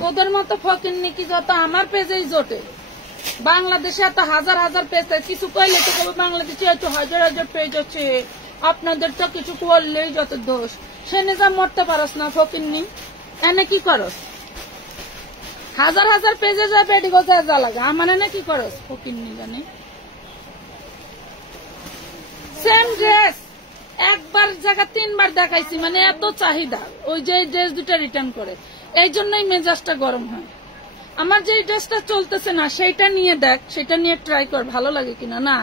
তোদের মতো ফকিন্নি কি যত আমার পেজেই জোটে। বাংলাদেশে এত হাজার হাজার পেজ, কিছু কইলে তো কবে বাংলাদেশে এত হাজার হাজার পেজ আছে, আপনাদের তো কিছু করলেই যত দোষ। সে নিজা মরতে পারস না ফকিন্নি, এনে কি করস? হাজার হাজার পেজে যা পেটি গোছায় যা লাগে, আমার এনে কি করস ফকিন্নি জানি। সেম ড্রেস একবার জায়গা 3বার দেখাইছি, মানে এত চাহিদা, ওই যে ড্রেস 2টা রিটার্ন করে, এই জন্যই মেজাজটা গরম হয়। আমার যে ড্রেসটা চলতেছে না সেইটা নিয়ে দেখ, সেটা নিয়ে ট্রাই কর, ভালো লাগে কিনা। না,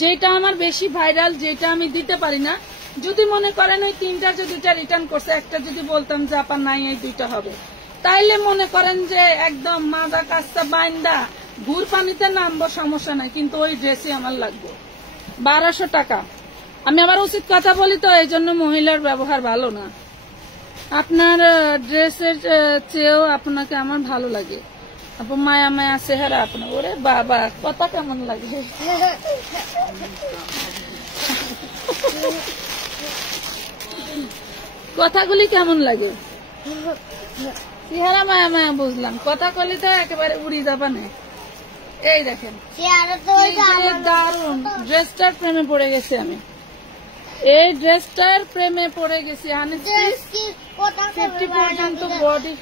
যেটা আমার বেশি ভাইরাল, যেটা আমি দিতে পারি না, যদি মনে করেন ওই 3টা যে 2টা রিটার্ন করছে, একটা যদি বলতাম যে আপা নাই এই 2টা হবে, তাইলে মনে করেন যে একদম মাদা কাস্তা বাইন্দা ঘুর পানিতে নামবো, সমস্যা নাই, কিন্তু ওই ড্রেসই আমার লাগবে। 1200 টাকা। আমি আবার উচিত কথা বলি তো, এই জন্য মহিলার ব্যবহার ভালো না। আপনার ড্রেসের চেয়েও আপনাকে আমার ভালো লাগে আপু, মায়া মায়া চেহারা আপনার। ওরে বাবা, কথা কেমন লাগে? কথাগুলি কেমন লাগে? চেহারা মায়া মায়া বুঝলাম, কথা কলি তো একেবারে উড়ি যাবা না। এই দেখেন দারুন ড্রেসটার প্রেমে পড়ে গেছি আমি, এই ড্রেসটার প্রেমে পড়ে গেছি। 50 পর্যন্ত বডি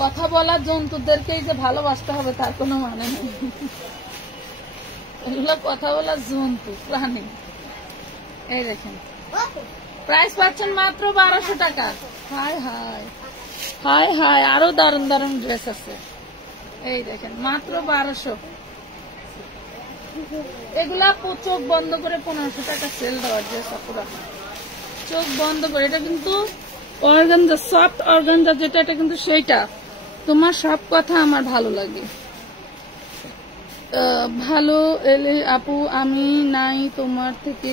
কথা বলা জন্তুদেরকেই যে ভালোবাসতে হবে তার কোনো মানে নেই। এগুলো কথা বলা জন্তু, প্রাণী। এই দেখেন প্রাইস পাচ্ছেন মাত্র 1200 টাকা। হাই হাই হাই হাই, আরো দারুন দারুন ড্রেস আছে। এই দেখেন মাত্র 1200। এগুলা চোখ বন্ধ করে 1500 টাকা সেল দেওয়ার ড্রেস, পুরা চোখ বন্ধ করে। এটা কিন্তু অর্গানজা, সফট অর্গানজা যেটা, এটা কিন্তু সেইটা। তোমার সব কথা আমার ভালো লাগে। ভালো এলে আপু আমি নাই, তোমার থেকে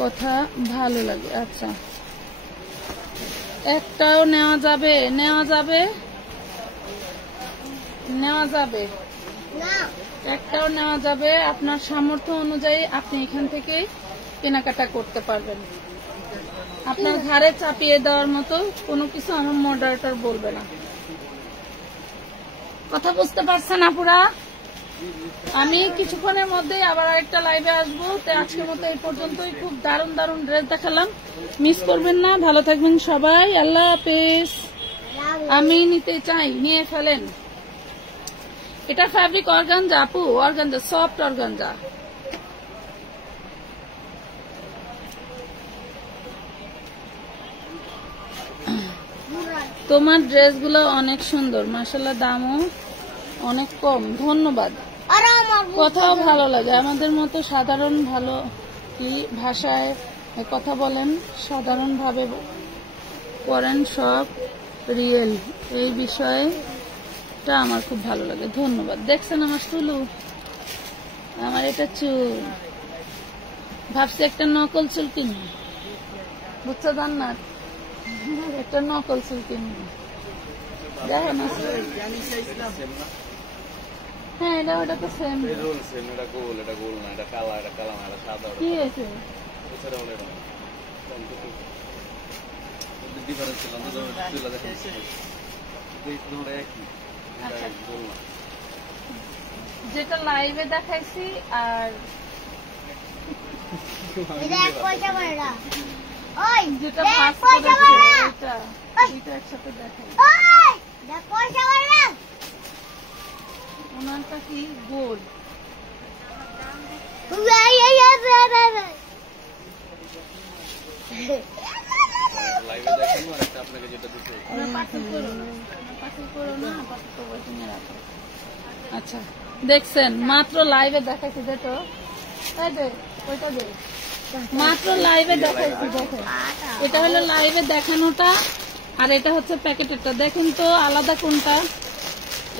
কথা ভালো লাগে। আচ্ছা, একটাও নেওয়া যাবে? নেওয়া যাবে, নেওয়া যাবে, একটাও নেওয়া যাবে। আপনার সামর্থ্য অনুযায়ী আপনি এখান থেকে কেনাকাটা করতে পারবেন। আপনার ঘাড়ে চাপিয়ে দেওয়ার মতো কোনো কিছু আমার মডারেটর বলবে না। কথা বুঝতে পারছেন আপুরা? আমি কিছুক্ষণের মধ্যেই আবার আরেকটা লাইভে আসবো। তো আজকের মতো এই পর্যন্তই। খুব দারুণ দারুণ ড্রেস দেখালাম, মিস করবেন না। ভালো থাকবেন সবাই, আল্লাহ হাফেজ। আমি নিতে চাই, নিয়ে ফেলেন। এটা ফ্যাব্রিক অর্গানজা আপু, অর্গানজা, সফট অর্গানজা। তোমার ড্রেসগুলো অনেক সুন্দর, মাশাআল্লাহ, দামও অনেক কম। ধন্যবাদ। কথাও ভালো লাগে। আমাদের মতো সাধারণ ভালো কি ভাষায় কথা বলেন, সাধারণ ভাবে করেন, সব রিয়েল। এই বিষয়টা আমার খুব ভালো লাগে। ধন্যবাদ। দেখছেন আমার চুলু, আমার এটা চুল। ভাবছি একটা নকল চুল কিনি, বুঝছো জান্নাত? একটা নকল চুল কিনি। দেখেন হ্যাঁ, এটা ওটা তো সেম। এটা গোল, এটা গোল না, এটা কালা, এটা কালা না, এটা সাদা। কি হয়েছে? ডিফারেন্স ছিল না, চুলা দেখেন একই। যেটা লাইভে দেখাইছি আর যেটা একসাথে দেখাই। ওনারটা কি গোল? লাইভে দেখেন আর একটা আপনাকে যেটা দিতে। আচ্ছা, দেখছেন মাত্র লাইভে দেখাইছি, যেটা ওইটা দে, মাত্র লাইভে দেখাইছি। দেখেন এটা হলো লাইভে দেখানোটা, আর এটা হচ্ছে প্যাকেটেরটা। দেখেন তো আলাদা কোনটা?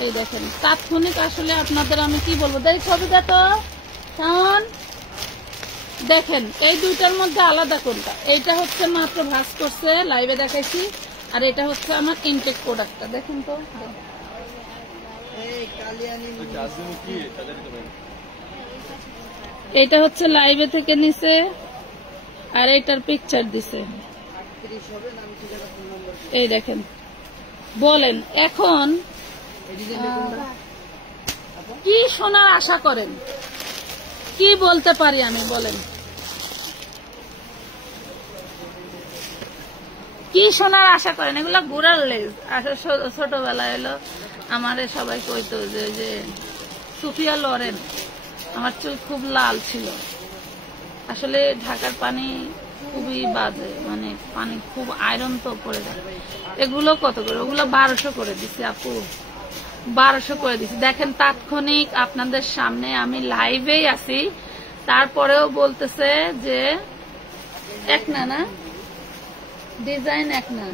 এই দেখেন তাৎক্ষণিক। আসলে আপনাদের আমি কি বলবো, দেখ ছবি দেখো কেমন। দেখেন এই দুইটার মধ্যে আলাদা কোনটা? এইটা হচ্ছে মাত্র ভাঁজ করছে, লাইভে দেখাইছি, আর এটা হচ্ছে আমার ইনটেক প্রোডাক্টটা। দেখেন তো, এটা হচ্ছে লাইভে থেকে নিছে, আর এটার পিকচার দিছে। এই দেখেন, বলেন এখন কি শোনার আশা করেন? কি বলতে পারি আমি, বলেন কি শোনার আশা করেন? এগুলা ঘোড়ার লেজ। আসলে ছোটবেলায় এলো আমারে সবাই কইতো যে সুফিয়া লরেন। আমার চুল খুব লাল ছিল। আসলে ঢাকার পানি খুবই বাজে, মানে পানি খুব আয়রন তো পড়ে যায়। এগুলো কত করে? ওগুলো 1200 করে দিছি আপু, 1200 করে দিছি। দেখেন তাৎক্ষণিক আপনাদের সামনে আমি লাইভেই আছি, তারপরেও বলতেছে যে এক না ডিজাইন এক না,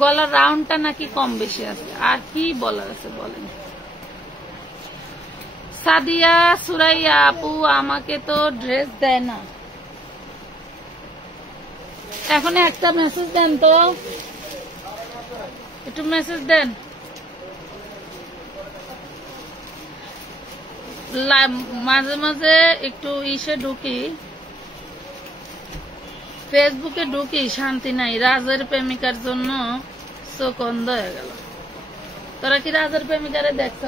গলার রাউন্ডটা নাকি কম বেশি আছে। আর কি বলার আছে বলেন? সাদিয়া সুরাইয়া আপু আমাকে তো ড্রেস দেয় না। এখন একটা মেসেজ দেন তো, একটু মেসেজ দেন। মাঝে মাঝে একটু ইসে ঢুকি, ফেসবুকে ঢুকি, শান্তি নাই। রাজের প্রেমিকার জন্য চোখ অন্ধ হয়ে গেল। তোরা কি রাজের প্রেমিকারে দেখছ?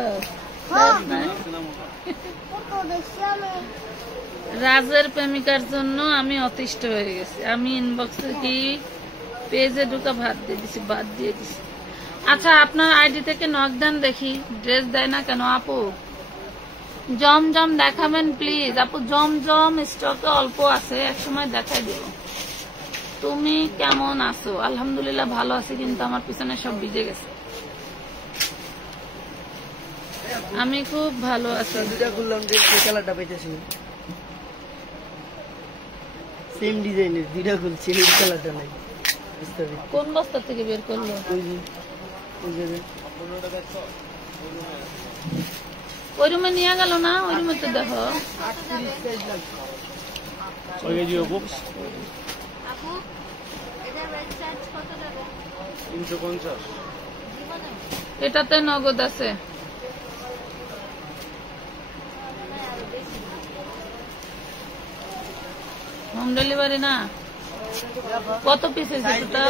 রাজের প্রেমিকার জন্য আমি অতিষ্ঠ হয়ে গেছি। আমি ইনবক্সে কি পেজে ঢুকা বাদ দিয়ে দিছি। আচ্ছা আপনার আইডি থেকে নক দেন দেখি, ড্রেস দেয় না কেন আপু? জমজম দেখাবেন প্লিজ আপু। জমজম স্টকে অল্প আছে, একসময় দেখাই দিব। তুমি কেমন আছো? আলহামদুলিল্লাহ ভালো আছি, কিন্তু আমার পিছনে সব ভিজে গেছে। আমি খুব ভালো আছি। দুটা খুললাম যে কালারটা পাইতেছি সেম ডিজাইনের, দুটা খুলছি এই কালারটা নাই। কোন বস্তা থেকে বের করলো? ওই রুমে নিয়ে গেল না? ওই রুমে তো দেখো। এটাতে নগদ আছে। হোম ডেলিভারি না? কত পিস আছে টোটাল?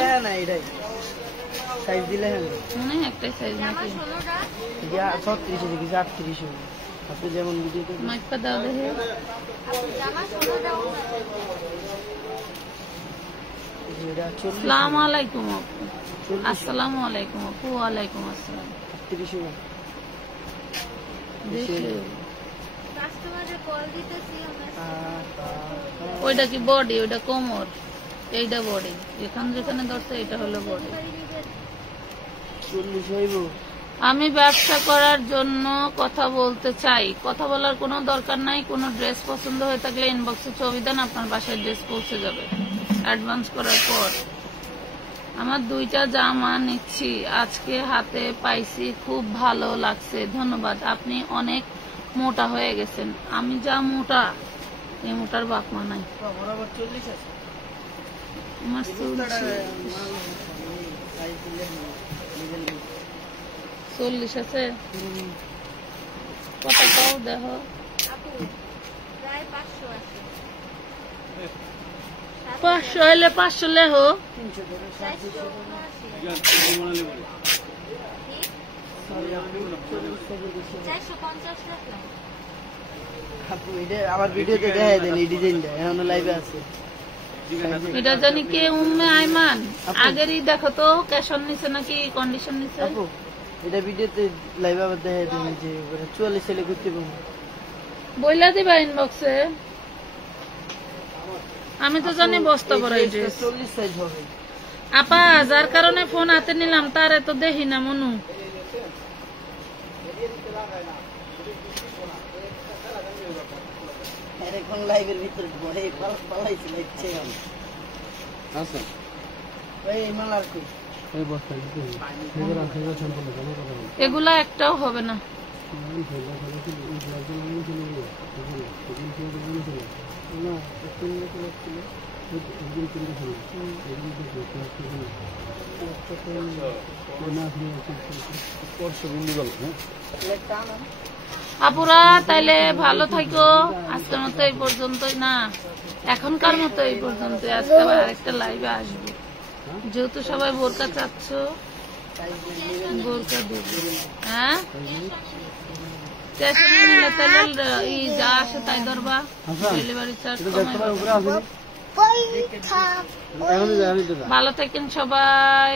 সাইজ দিলে মানে একটাই সাইজ নাকি? 36 থেকে 38 হবে। আপনি যেমন ভিডিওতে মাইকটা দাও দেখি। আসসালামু আলাইকুম আপু। আসসালামু আলাইকুম আপু। ওয়ালাইকুম আসসালাম। 38 হবে। ওইটা কি বডি? ওইটা কোমর, এইটা বডি। এখানে যেখানে ধরছে এটা হলো বডি। 40 হইব। আমি ব্যবসা করার জন্য কথা বলতে চাই। কথা বলার কোনো দরকার নাই। কোনো ড্রেস পছন্দ হয়ে থাকলে ইনবক্সে ছবি দেন, আপনার বাসায় ড্রেস পৌঁছে যাবে অ্যাডভান্স করার পর। আমার 2টা জামা নিচ্ছি, আজকে হাতে পাইছি, খুব ভালো লাগছে। ধন্যবাদ। আপনি অনেক মোটা হয়ে গেছেন। আমি যা মোটা, এই মোটার বাপ মা নাই। বরাবর 40 আছে। আমার চুল 40 আছে। কত পাও দেখো? 500 হলে 500 লেহো। আমার ভিডিওতে দেখাই দেন এই ডিজাইনটা, এখন লাইভে আছে। এটা জানি কে? উম্মে আইমান। আগেরই দেখো তো, ক্যাশ অন নিছে নাকি কন্ডিশন নিছে? এটা ভিডিওতে লাইভে আবার দেখাই দেন যে 44 সেলে করতে পারবো। বইলা দিবা ইনবক্সে। আমি তো জানি বস্তা ভরা এই ড্রেস 40 সাইজ হবে। আপা যার কারণে ফোন হাতে নিলাম তার এত দেখি না মনু। এখন লাইভের ভিতরে বড় পালাইছিল ইচ্ছে আমি। আচ্ছা এই মালার কই এই বস্তা দিতে এগুলা থেকে সম্পূর্ণ জমা করা হবে। এগুলা একটাও হবে না। আপুরা তাইলে ভালো থাকো। আজকের মতো এই পর্যন্তই না, এখনকার মতো এই পর্যন্ত। আজকে আবার আরেকটা লাইভে আসবো, যেহেতু সবাই বোরকা চাচ্ছ, বোরকা দেবো। হ্যাঁ যা আসে তাই ধরবা, ডেলিভারি চার্জ। ভালো থাকেন সবাই।